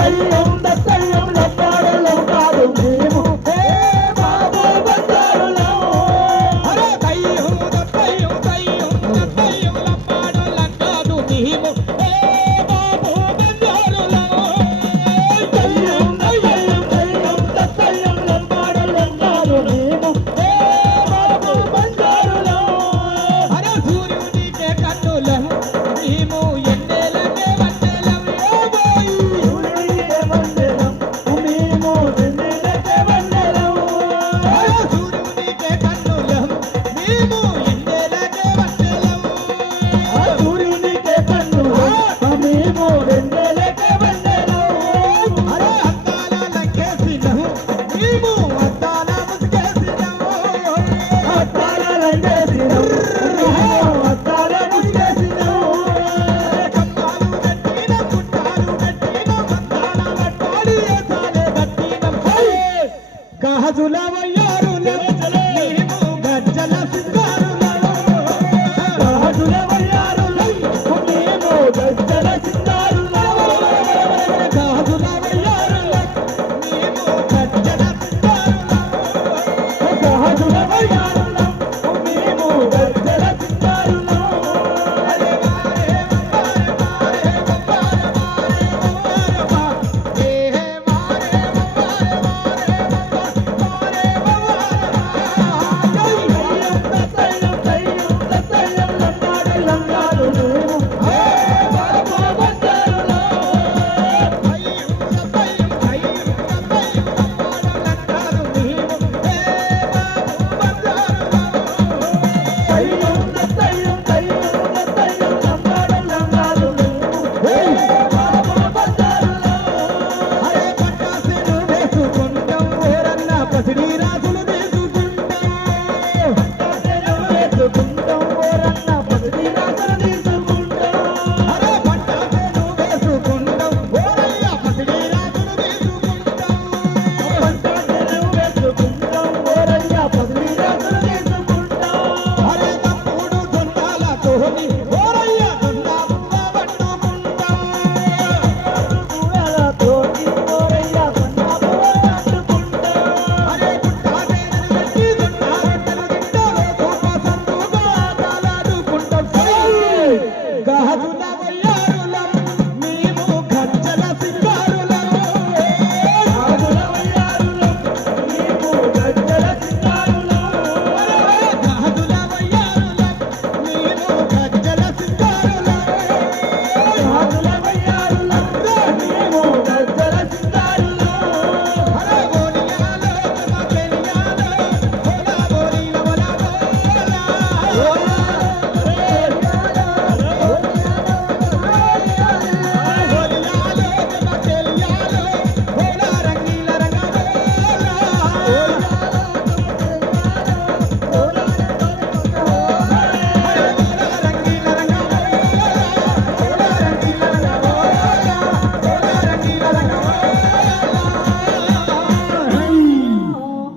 சொல்லும் రాజుల వయ్యారు గజ్జల సిద్ధ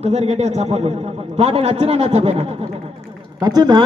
ఒకసారి గట్టిగా చెప్పండి పాట నచ్చినా నచ్చపోయినా నచ్చిందా?